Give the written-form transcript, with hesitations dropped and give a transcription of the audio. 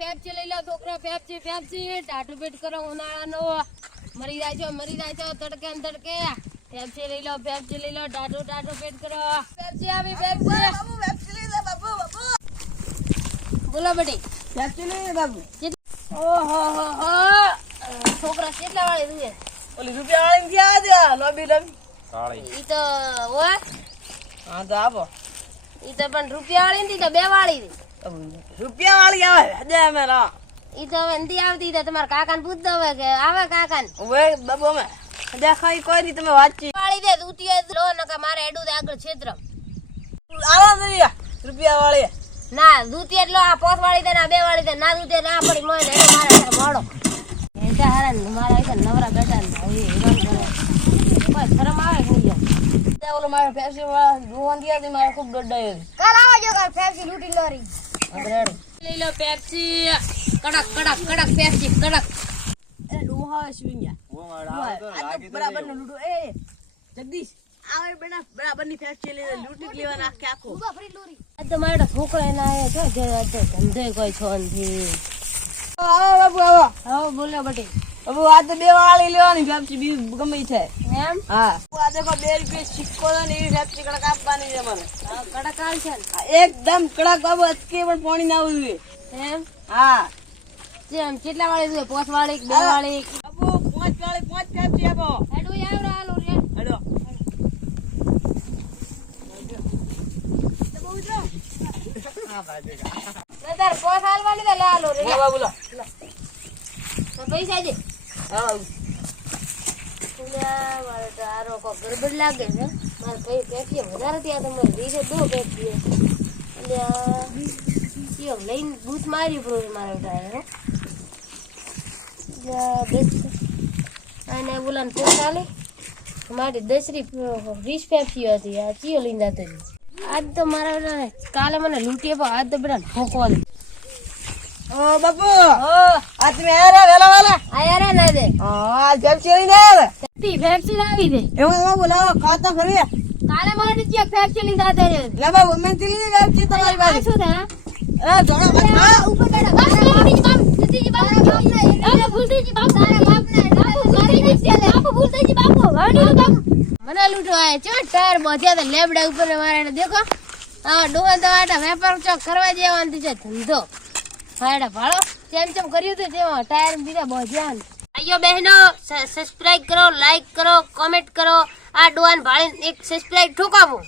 Pepsi લઈ લો છોકરા, Pepsi tattoo પેટ કરો ઉનાળાનો. મરી જાય છો તડકે ને તડકે. પેપ્સી લઈ લો ટાટુ પેટ કરો. પેપ્સી આવી પેપ્સી લઈ લે બાબુ. બોલો બેટી, પેપ્સી લઈ લે બાબુ. ઓહો છોકરા કેટલા વાળી તું? ઓલી રૂપિયા વાળી ક્યાં છે? લોબી ઈ તો ઓય હા તો આપો. ઈ તો પણ રૂપિયા વાળી નથી તો બે વાળી હતી. રૂપિયા વાળી આવે દે અમે રા. ઈ તો હવે નથી આવતી તો તમારા કાકાને પૂછ દો હવે કે આવે કાકાને. ઓય બાબુ અમે દેખાઈ કોઈ ની તમે વાંચી વાળી દે દૂતિયા લો નકા મારે એડું દે આગળ ક્ષેત્ર. આવા દે રૂપિયા વાળી. ના દૂતિયા લો આ પોસ વાળી દે ના બે વાળી દે ના દૂતિયા ના પડી મોય ને મારે મોડો. એટા હારા ને મારા આઈ નવરા બેટા ને હવે હેરાન કરે. કોઈ શરમ આવે કે નહીં? તે ઓલો મારે પેપ્સી વાળા જોવાન દિયા થી મારે ખૂબ ડડાય. કાલ આવજો કાલ પેપ્સી લૂટી લોરી. અગરેડ લઈ લો પેપ્સી કડક પેપ્સી કડક. એ ડોહા સુન્યા ઓ મારા બરાબર નો લૂડો. એ જગદીશ આવે બેટા બરાબર ની પેપ્સી લઈને લૂટી લેવા નાખે આખો. આ તો મારા છોકરા એના આયા છો જે ધંધે કોઈ છો નથી. આવો બાબુ આવો. હા બોલો બટી. બાબુ આ તો બે વાળી લેવાની પેપ્સી બી ગમે છે. એમ હા આ દેખો 2 રૂપિયા સિક્કો ને એવી પેપ્સી કડક આપવાની છે મને. હા કડક આલ છે ને? એકદમ કડક બાબુ અટકે પણ પાણી ના આવવું જોઈએ. એમ હા જેમ કેટલા વાળી જોઈએ? પોસ વાળી કે બે વાળી? બાબુ 5 વાળી 5 પેપ્સી આપો. હેડું આવરો આલો રે. હેડો નતર પોસ આલવાની દે લે આલો રે. હા બાબુ લો. તો પૈસા દે. હા બાબુ લ્યા મારે તો આરો કો ગરબડ લાગે છે. મારે કઈ પેપ્સી વધારે ત્યાં તો મને દીધે 2 પેપ્સી. લ્યા યો લઈને બૂથ મારી પ્રો મારે ઉઠાય હે દસ અને બોલાને પોસ આલે મારી 10 20 પેપ્સી હતી. આ ચિયો લઈને જતો આજ તો મારા કાલે મને લૂંટી આપ્યો આજ તો બધા ઠોકવા દે. ઓ બાબુ ઓ આ તમે આયા વેલા વેલા. આયા રે ના દે હા પેપ્સી લઈને આવે. પેપ્સી લાવી દે. એમાં બાબુ લાવો ખાતા ફરી. કાલે મારે જે પેપ્સી લઈને જતો રે લે બાબુ મેં લીધી પેપ્સી તમારી પાસે. શું થા એ જોડા ઉપર બેઠા બસ ભૂલતીજી બાપ ભૂલતીજી બાપ ના ભૂલતીજી બાપ તારા બાપ ના ભૂલતીજી ચાલે આપ ભૂલતીજી બાપ વાડી બાપ મને લૂટો આય ચો ટાયર બોધ્યા તો લેબડા ઉપર મારે દેખો આ ડોહા તો આટા વેપાર ચોક કરવા જેવાનું છે ધંધો હાડા ભાળો ચેમ કર્યું તો તેમાં ટાયર બીજા બોધ્યા ને. ભાઈઓ બહેનો સબસ્ક્રાઇબ કરો, લાઈક કરો, કોમેન્ટ કરો. આ ડોહાને ભાળીને એક સબસ્ક્રાઇબ ઠોકાવો.